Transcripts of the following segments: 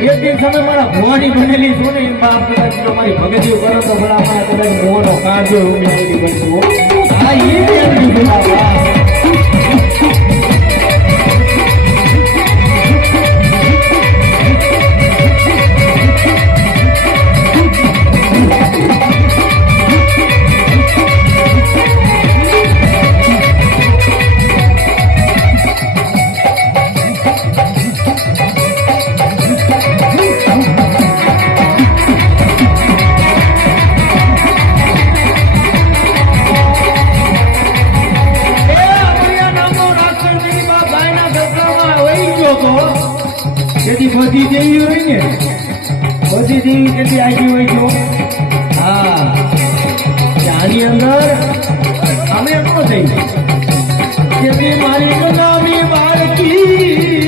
એક દિન તમે મારા ભુવાની બનેલી છો ને એ બાપ કદાચ જો મારી ભગતી કરો તો ભલા મારા કદાચ મોહનો કાળજો ઉમેરી બનશો આ એ મેળવી ભલા બધી દેવી હોય ને બધી દેવી કેટલી આવી હોય છો હા આની અંદર અમે એમ થઈ કે મારી ગુલામી બાળકી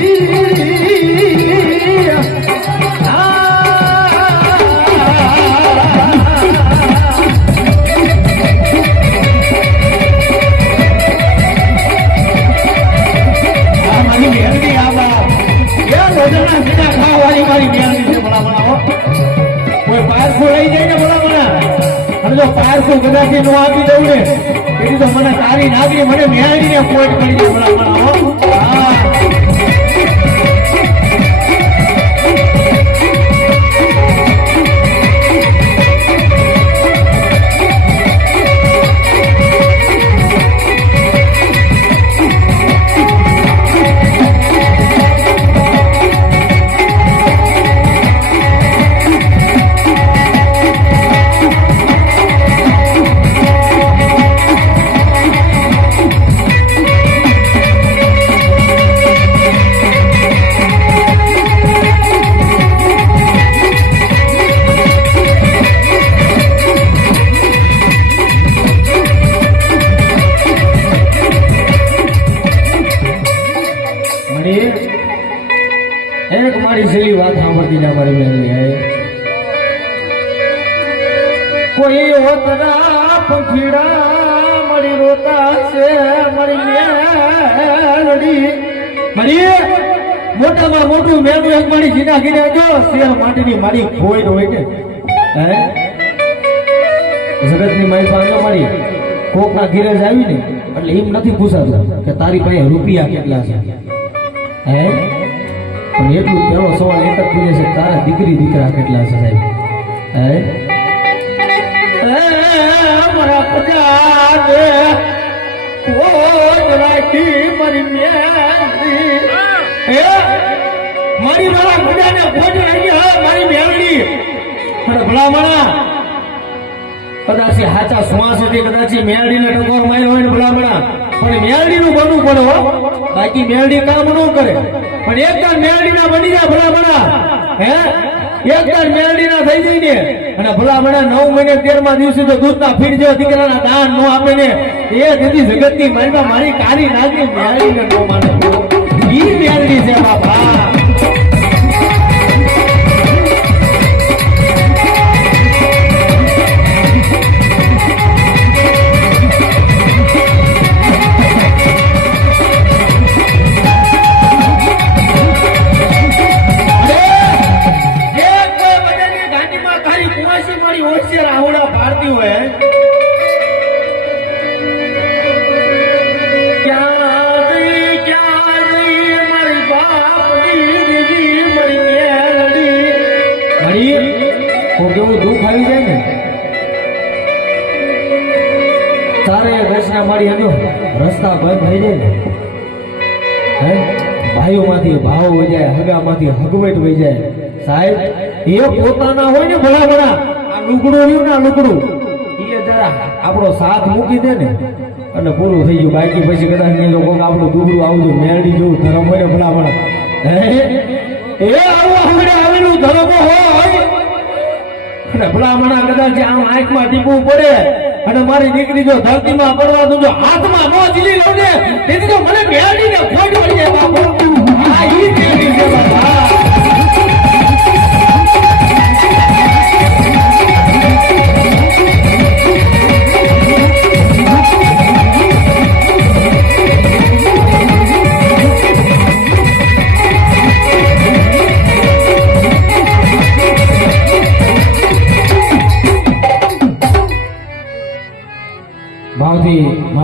કદાચ નો આપી દઉં ને એથી તો મને તારી નાગરી મને મેળવીને પોઈન્ટ કરી દે ભલા એક મારી છેલ્લી વાત સાંભળતી જા મારી મેલની કોઈ ઓતરા પંખીડા મારી રોતા છે મારી મેલડી મારી મોટામાં મોટું મેળવું એક મારી જીના ગીરે જો શેર માટીની મારી ખોઈ હોય કે હે જગતની મારી પાસે મારી કોકના ઘીરે જ આવી ને એટલે એમ નથી પૂછાતું કે તારી પાસે રૂપિયા કેટલા છે હે પણ એટલું પેલો સવાલ એક જ પૂછે છે તારા દીકરી દીકરા કેટલા છે સાહેબ હે મારા પજાને કોઈ રાખી મારી મેલડી હે મારી મારા પજાને કોઈ રાખી હા મારી મેલડી અરે ભલામણા કદાચ હાચા શ્વાસથી કદાચ મેલડીને ટકોર માર્યો હોય ને ભલામણા પણ મેલડીનું બનવું પડે બાકી મેલડી કામ ન કરે પણ એકવાર મેલડીના બની જાય ભલામણા હે એકવાર મેલડીના થઈ જઈને અને ભલામણા 9 મહિને 13મા દિવસે તો દૂધના ફીટ જેવા દીકરાના દાન નો આપે ને એ દીદી જગતની મારીમાં મારી કાળી નાગની મેલડીને નો માને ઈ મેલડી છે બાપા કેવું દુઃખ આવી જાય ને તારે દર્શના મારી એનો રસ્તા બંધ થઈ જાય ને હે ભાઈઓમાંથી ભાવ વહી જાય હગામાંથી હગવેટ વહી જાય સાહેબ એ પોતાના હોય ને ભલા આ લુગડું રહ્યું ને લુગડું એ જરા આપણો સાથ મૂકી દે ને એટલે પૂરું થઈ ગયું બાકી પછી કદાચ એ લોકો આપણું દુગડું આવતું મેળવી જવું ધર્મ હોય ને ભલા એ આવું આવેલું ધર્મ હોય ભલામણા કદાચ આમ આંખમાં ટીપવું પડે અને મારી દીકરી જો ધરતીમાં પડવા દઉં જો હાથમાં ન જીલી લઉં ને તેથી તો મને મેળવીને ખોટ પડી જાય બાપુ આ ઈ મેળવી છે બાપા ભાવથી